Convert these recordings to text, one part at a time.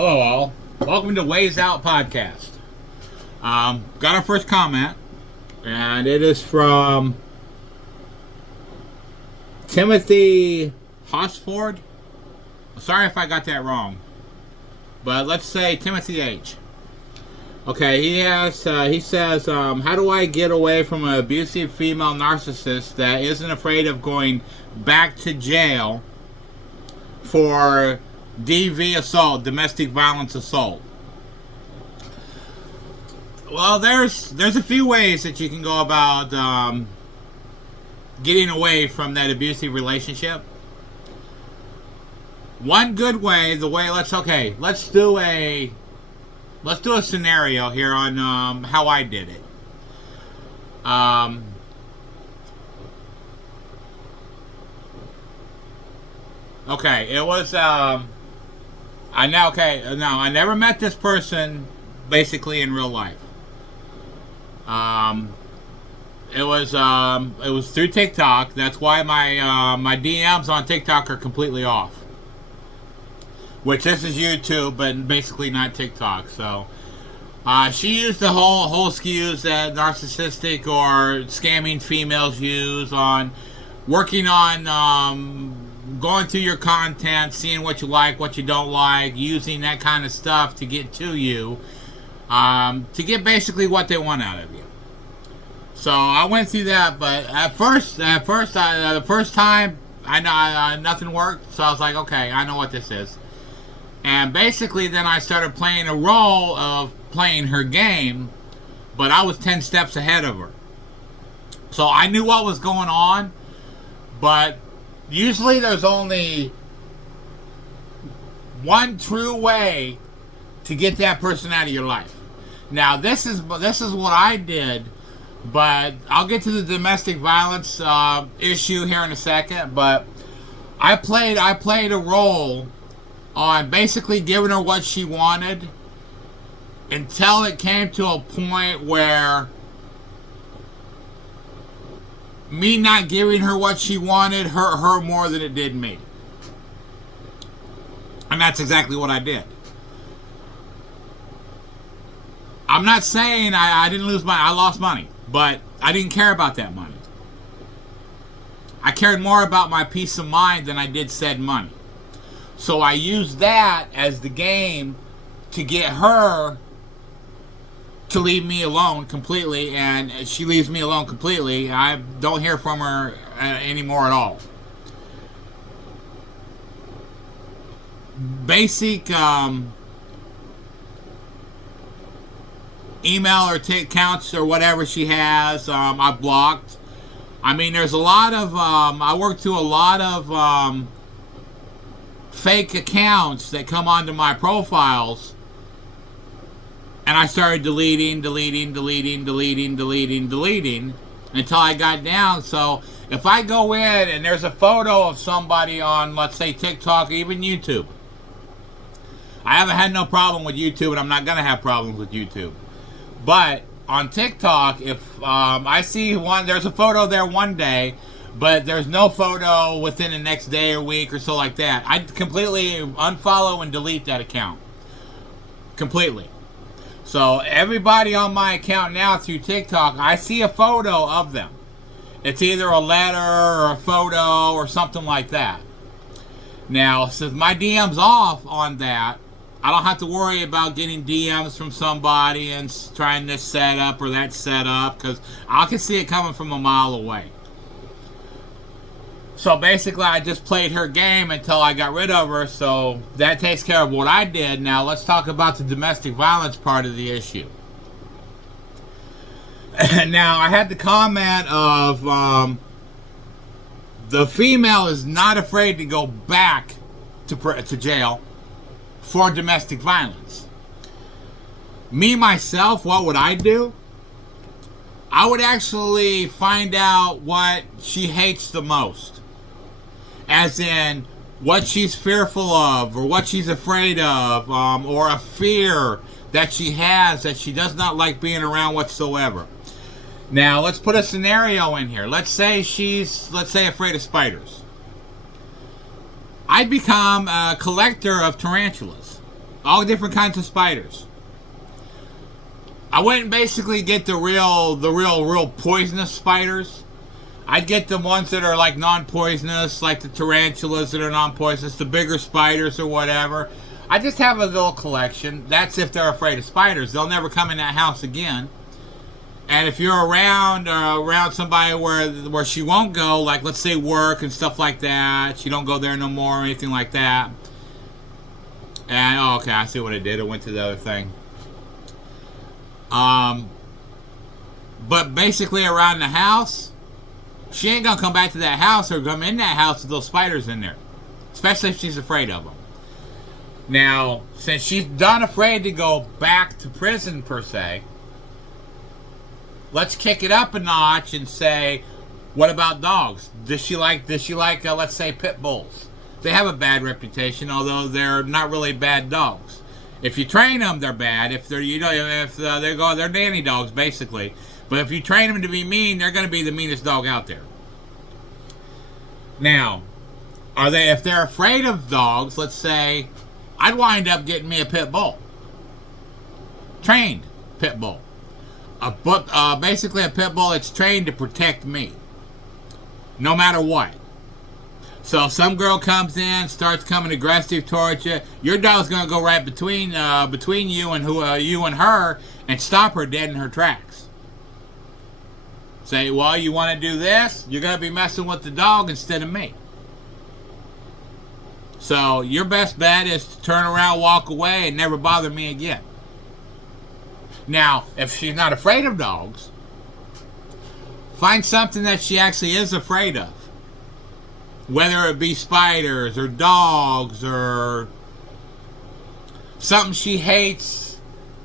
Hello, all. Welcome to Ways Out Podcast. Got our first comment, and it is from Timothy Hosford. Sorry if I got that wrong, but let's say Timothy H. Okay, he says, how do I get away from an abusive female narcissist that isn't afraid of going back to jail for DV assault, domestic violence assault? Well, there's a few ways that you can go about getting away from that abusive relationship. One good way, let's do a scenario here on how I did it. Okay, it was I never met this person basically in real life. It was through TikTok. That's why my DMs on TikTok are completely off. Which this is YouTube, but basically not TikTok. So she used the whole skews that narcissistic or scamming females use on working on going through your content, seeing what you like, what you don't like, using that kind of stuff to get to you, to get basically what they want out of you. So I went through that, but the first time I know nothing worked. So I was like, okay, I know what this is. And basically then I started playing a role of playing her game, but I was 10 steps ahead of her. So I knew what was going on, but usually there's only one true way to get that person out of your life. Now this is what I did, but I'll get to the domestic violence issue here in a second. But I played a role on basically giving her what she wanted until it came to a point where me not giving her what she wanted hurt her more than it did me. And that's exactly what I did. I'm not saying I didn't lose money. I lost money, but I didn't care about that money. I cared more about my peace of mind than I did said money. So I used that as the game to get her to leave me alone completely, and she leaves me alone completely. I don't hear from her anymore at all. Basic email or accounts or whatever she has, I blocked. I mean, there's a lot of I worked through a lot of fake accounts that come onto my profiles, and I started deleting until I got down. So if I go in and there's a photo of somebody on, let's say, TikTok or even YouTube, I haven't had no problem with YouTube, and I'm not going to have problems with YouTube. But on TikTok, if I see there's a photo there one day, but there's no photo within the next day or week or so like that, I completely unfollow and delete that account. Completely. So everybody on my account now through TikTok, I see a photo of them. It's either a letter or a photo or something like that. Now, since my DM's off on that, I don't have to worry about getting DMs from somebody and trying this set up or that set up, because I can see it coming from a mile away. So basically, I just played her game until I got rid of her, so that takes care of what I did. Now, let's talk about the domestic violence part of the issue. Now, I had the comment of the female is not afraid to go back to jail for domestic violence. Me, myself, what would I do? I would actually find out what she hates the most. As in, what she's fearful of, or what she's afraid of, or a fear that she has that she does not like being around whatsoever. Now, let's put a scenario in here. Let's say she's, afraid of spiders. I'd become a collector of tarantulas. All different kinds of spiders. I wouldn't basically get the real poisonous spiders. I'd get the ones that are like non-poisonous, like the tarantulas that are non-poisonous, the bigger spiders or whatever. I just have a little collection. That's if they're afraid of spiders. They'll never come in that house again. And if you're around somebody where she won't go, like let's say work and stuff like that, she don't go there no more or anything like that. And oh, okay, I see what it did. It went to the other thing. But basically around the house, she ain't gonna come back to that house or come in that house with those spiders in there, especially if she's afraid of them. Now, since she's done afraid to go back to prison per se, let's kick it up a notch and say, what about dogs? Does she like let's say pit bulls? They have a bad reputation, although they're not really bad dogs. If you train them, they're bad. If they're they're nanny dogs basically. But if you train them to be mean, they're going to be the meanest dog out there. Now, if they're afraid of dogs, let's say, I'd wind up getting me a pit bull. Trained pit bull. Basically a pit bull that's trained to protect me. No matter what. So if some girl comes in, starts coming aggressive towards you, your dog's going to go right between you and her and stop her dead in her tracks. Say, well, you want to do this? You're going to be messing with the dog instead of me. So your best bet is to turn around, walk away, and never bother me again. Now, if she's not afraid of dogs, find something that she actually is afraid of. Whether it be spiders or dogs or something she hates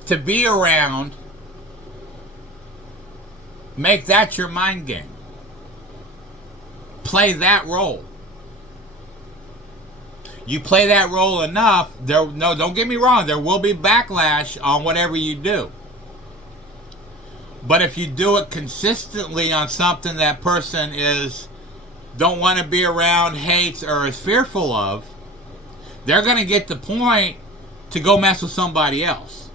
to be around, make that your mind game. Play that role. You play that role enough, don't get me wrong, there will be backlash on whatever you do. But if you do it consistently on something that person don't want to be around, hates, or is fearful of, they're going to get the point to go mess with somebody else.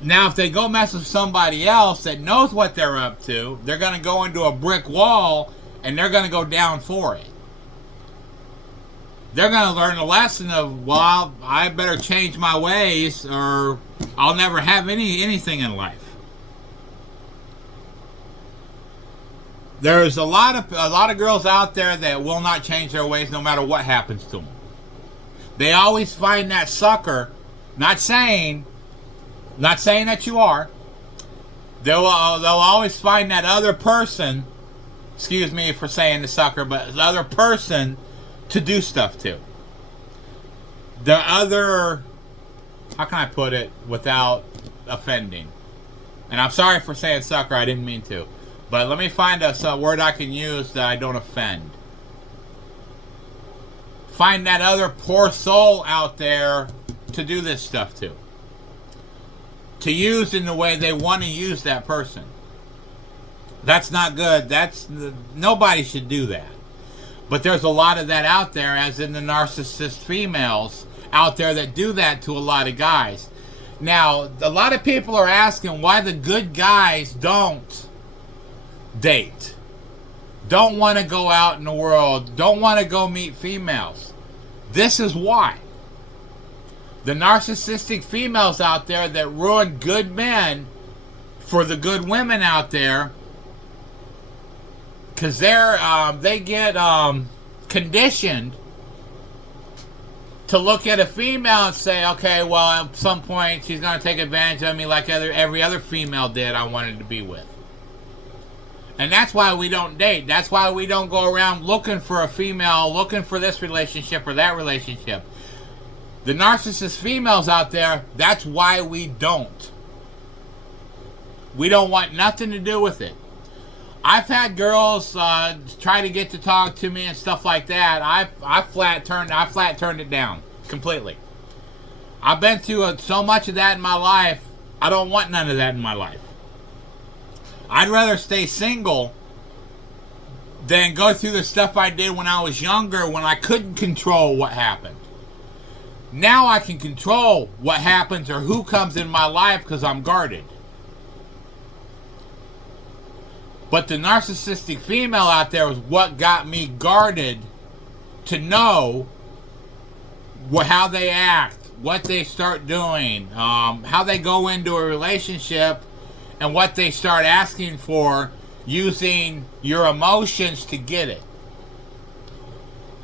Now, if they go mess with somebody else that knows what they're up to, they're going to go into a brick wall and they're going to go down for it. They're going to learn a lesson of, well, I better change my ways or I'll never have anything in life. There's a lot of girls out there that will not change their ways no matter what happens to them. They always find that sucker. Not saying that you are. They'll always find that other person. Excuse me for saying the sucker, but the other person to do stuff to. The other. How can I put it without offending? And I'm sorry for saying sucker. I didn't mean to. But let me find a word I can use that I don't offend. Find that other poor soul out there to do this stuff to. To use in the way they want to use that person. That's not good. Nobody should do that. But there's a lot of that out there, as in the narcissist females out there that do that to a lot of guys. Now, a lot of people are asking why the good guys don't date, don't want to go out in the world, don't want to go meet females. This is why. The narcissistic females out there that ruin good men for the good women out there, because they get conditioned to look at a female and say, okay, well, at some point she's going to take advantage of me like every other female did I wanted to be with. And that's why we don't date. That's why we don't go around looking for a female, looking for this relationship or that relationship. The narcissist females out there, that's why we don't. We don't want nothing to do with it. I've had girls try to get to talk to me and stuff like that. I flat turned it down completely. I've been through so much of that in my life. I don't want none of that in my life. I'd rather stay single than go through the stuff I did when I was younger, when I couldn't control what happened. Now I can control what happens or who comes in my life because I'm guarded. But the narcissistic female out there was what got me guarded to know how they act, what they start doing, how they go into a relationship, and what they start asking for, using your emotions to get it.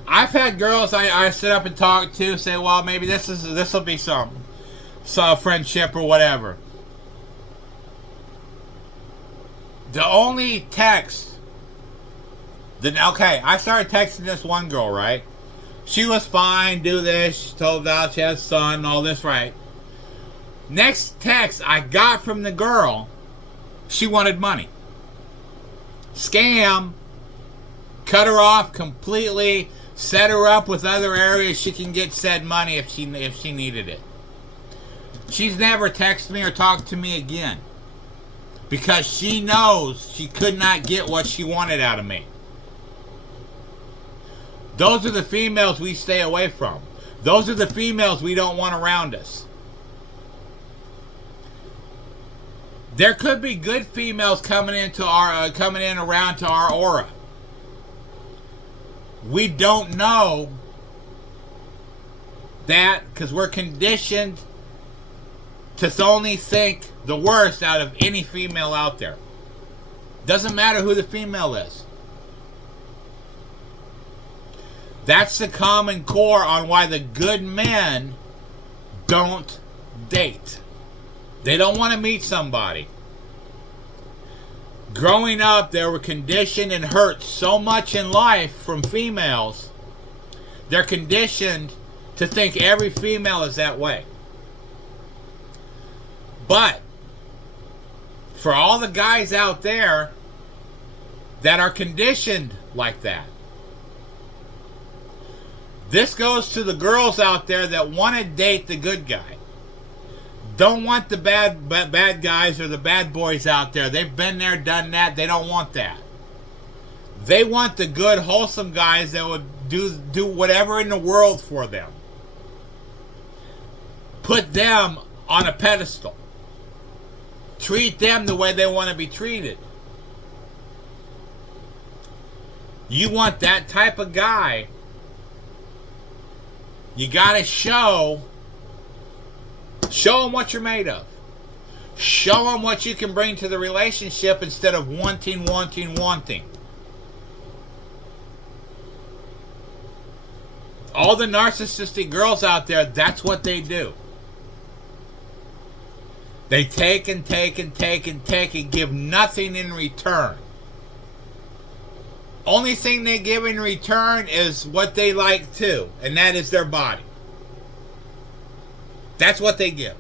I've had girls I sit up and talk to say, well, maybe this will be some friendship or whatever. The only text I started texting this one girl, right? She was fine, do this, she told out she has a son, all this, right? Next text I got from the girl, she wanted money. Scam. Cut her off completely. Set her up with other areas she can get said money if she needed it. She's never texted me or talked to me again. Because she knows she could not get what she wanted out of me. Those are the females we stay away from. Those are the females we don't want around us. There could be good females coming in around to our aura. We don't know that because we're conditioned to only think the worst out of any female out there. Doesn't matter who the female is. That's the common core on why the good men don't date. They don't want to meet somebody. Growing up, they were conditioned and hurt so much in life from females. They're conditioned to think every female is that way. But for all the guys out there that are conditioned like that, this goes to the girls out there that want to date the good guy. Don't want the bad guys or the bad boys out there. They've been there, done that. They don't want that. They want the good, wholesome guys that would do whatever in the world for them. Put them on a pedestal. Treat them the way they want to be treated. You want that type of guy. You got to show them what you're made of. Show them what you can bring to the relationship instead of wanting. All the narcissistic girls out there, that's what they do. They take and take and take and take and give nothing in return. Only thing they give in return is what they like too, and that is their body. That's what they give.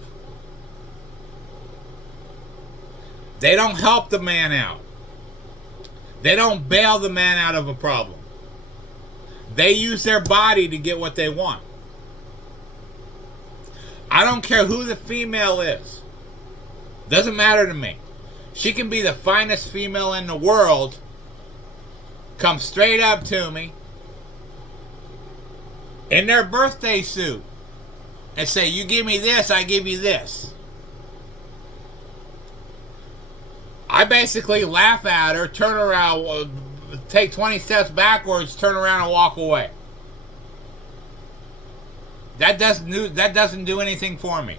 They don't help the man out. They don't bail the man out of a problem. They use their body to get what they want. I don't care who the female is. Doesn't matter to me. She can be the finest female in the world. Come straight up to me in their birthday suit and say, you give me this, I give you this. I basically laugh at her, turn around, take 20 steps backwards, turn around and walk away. That doesn't do anything for me.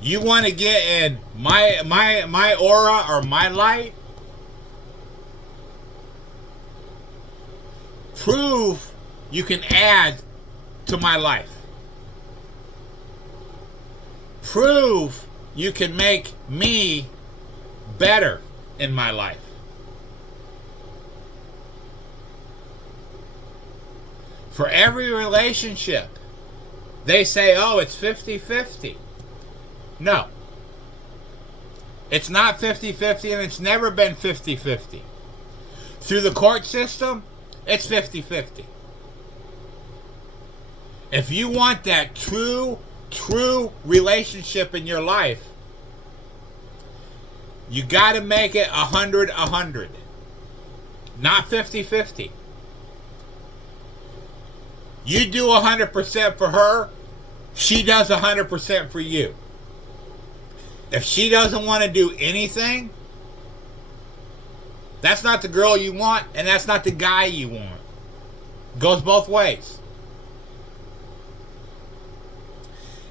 You want to get in my aura or my light? Prove you can add to my life. Prove you can make me better in my life. For every relationship, they say, oh, it's 50-50. No. It's not 50-50, and it's never been 50-50. Through the court system, it's 50-50. If you want that true relationship in your life, you got to make it 100-100. Not 50-50. You do 100% for her, she does 100% for you. If she doesn't want to do anything, that's not the girl you want, and that's not the guy you want. Goes both ways.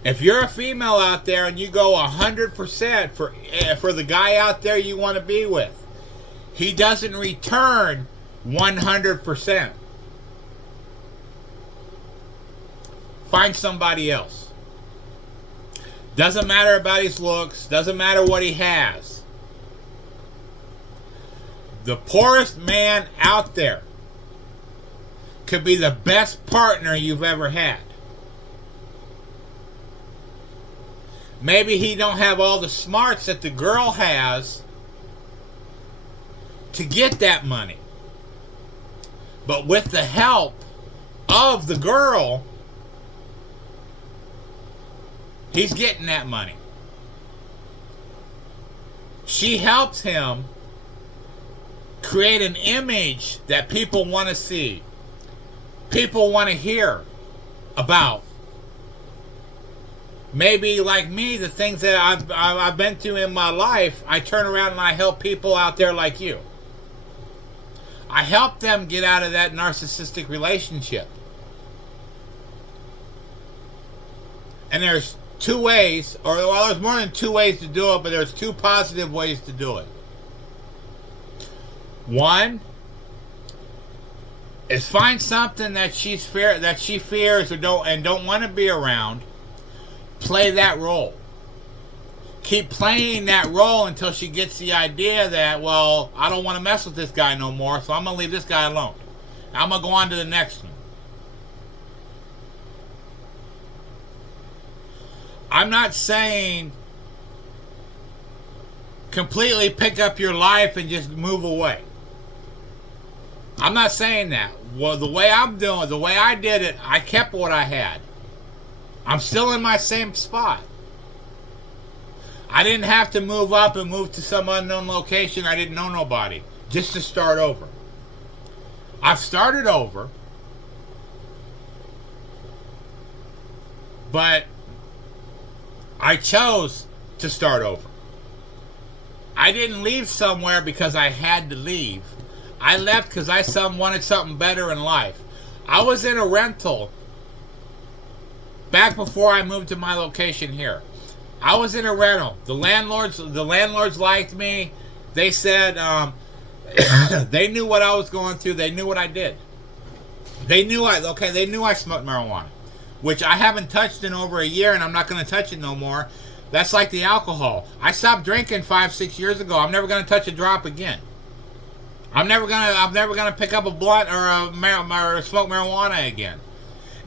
If you're a female out there and you go 100% for the guy out there you want to be with, he doesn't return 100%. Find somebody else. Doesn't matter about his looks. Doesn't matter what he has. The poorest man out there could be the best partner you've ever had. Maybe he don't have all the smarts that the girl has to get that money. But with the help of the girl, he's getting that money. She helps him create an image that people want to see. People want to hear about. Maybe like me, the things that I've been through in my life, I turn around and I help people out there like you. I help them get out of that narcissistic relationship. And there's two ways, or well, there's more than two ways to do it, but there's two positive ways to do it. One is find something that she fears or don't want to be around. Play that role. Keep playing that role until she gets the idea that, well, I don't want to mess with this guy no more, so I'm going to leave this guy alone. I'm going to go on to the next one. I'm not saying completely pick up your life and just move away. I'm not saying that. Well, the way I'm doing, the way I did it, I kept what I had. I'm still in my same spot. I didn't have to move up and move to some unknown location. I didn't know nobody. Just to start over. I've started over. But I chose to start over. I didn't leave somewhere because I had to leave. I left because I wanted something better in life. I was in a rental back before I moved to my location here. I was in a rental. The landlords liked me. They said they knew what I was going through. They knew what I did. They knew I smoked marijuana, which I haven't touched in over a year, and I'm not going to touch it no more. That's like the alcohol. I stopped drinking 5-6 years ago. I'm never going to touch a drop again. I'm never gonna pick up a blunt or smoke marijuana again.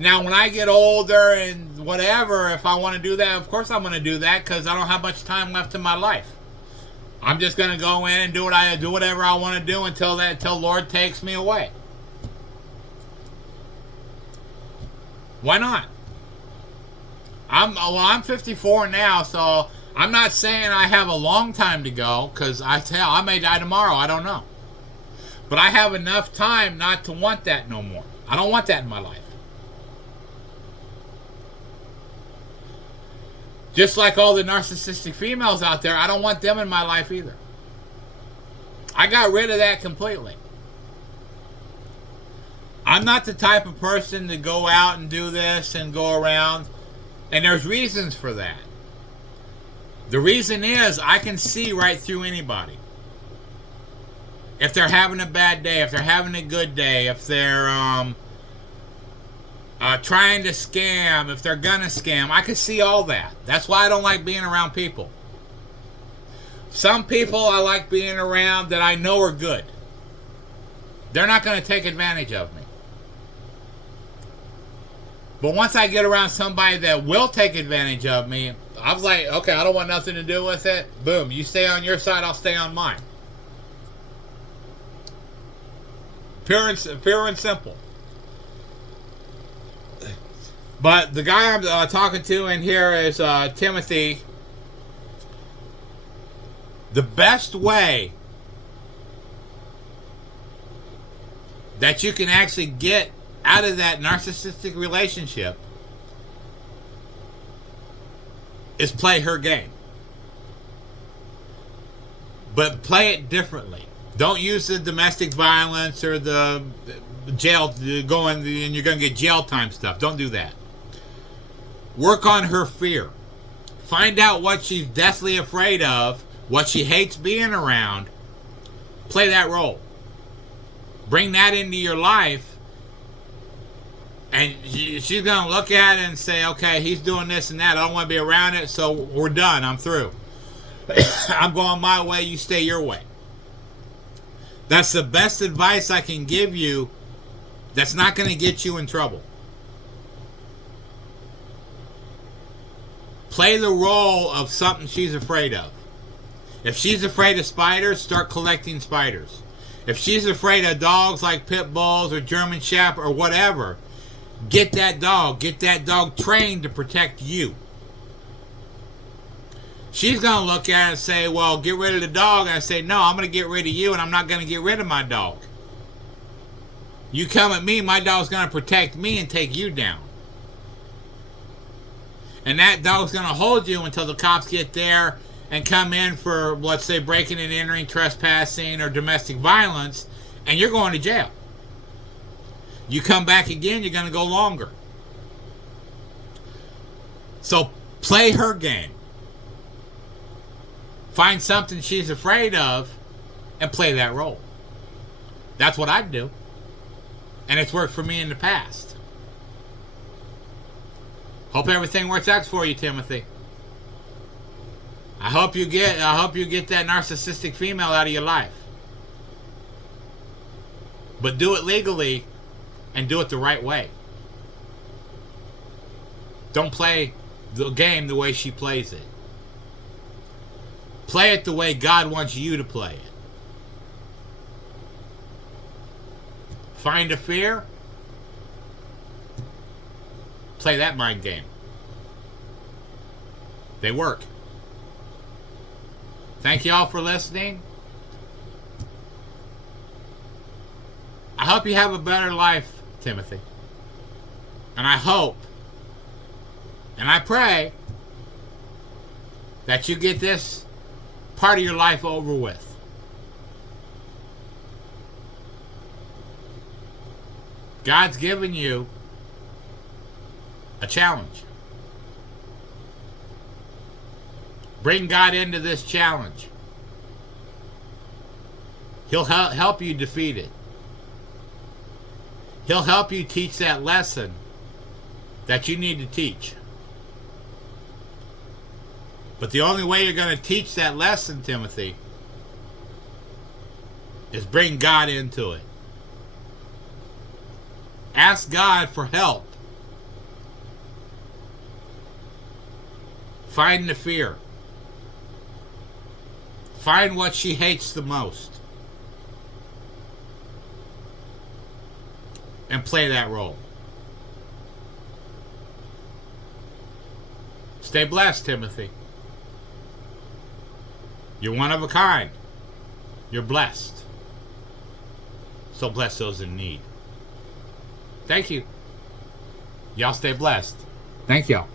Now, when I get older and whatever, if I want to do that, of course I'm going to do that because I don't have much time left in my life. I'm just going to go in and do whatever I want to do until Lord takes me away. Why not? I'm 54 now, so I'm not saying I have a long time to go because I may die tomorrow. I don't know. But I have enough time not to want that no more. I don't want that in my life. Just like all the narcissistic females out there, I don't want them in my life either. I got rid of that completely. I'm not the type of person to go out and do this and go around. And there's reasons for that. The reason is I can see right through anybody. If they're having a bad day, if they're having a good day, if they're trying to scam, if they're gonna scam, I can see all that. That's why I don't like being around people. Some people I like being around that I know are good. They're not gonna take advantage of me. But once I get around somebody that will take advantage of me, I was like, okay, I don't want nothing to do with it. Boom, you stay on your side, I'll stay on mine. Pure and simple. But the guy I'm talking to in here is Timothy. The best way that you can actually get out of that narcissistic relationship is play her game. But play it differently. Don't use the domestic violence or the jail, going and you're going to get jail time stuff. Don't do that. Work on her fear. Find out what she's deathly afraid of, what she hates being around. Play that role. Bring that into your life, and she's going to look at it and say, okay, he's doing this and that. I don't want to be around it, so we're done. I'm through. I'm going my way. You stay your way. That's the best advice I can give you that's not going to get you in trouble. Play the role of something she's afraid of. If she's afraid of spiders, start collecting spiders. If she's afraid of dogs like pit bulls or German Shepherd or whatever, get that dog. Get that dog trained to protect you. She's going to look at it and say, well, get rid of the dog. And I say, no, I'm going to get rid of you, and I'm not going to get rid of my dog. You come at me, my dog's going to protect me and take you down. And that dog's going to hold you until the cops get there and come in for, let's say, breaking and entering, trespassing, or domestic violence, and you're going to jail. You come back again, you're going to go longer. So play her game. Find something she's afraid of and play that role. That's what I'd do. And it's worked for me in the past. Hope everything works out for you, Timothy. I hope you get that narcissistic female out of your life. But do it legally and do it the right way. Don't play the game the way she plays it. Play it the way God wants you to play it. Find a fear. Play that mind game. They work. Thank you all for listening. I hope you have a better life, Timothy. And I hope and I pray that you get this part of your life over with. God's given you a challenge. Bring God into this challenge. He'll help you defeat it. He'll help you teach that lesson that you need to teach. But the only way you're going to teach that lesson, Timothy, is bring God into it. Ask God for help. Find the fear. Find what she hates the most. And play that role. Stay blessed, Timothy. You're one of a kind. You're blessed. So bless those in need. Thank you. Y'all stay blessed. Thank y'all.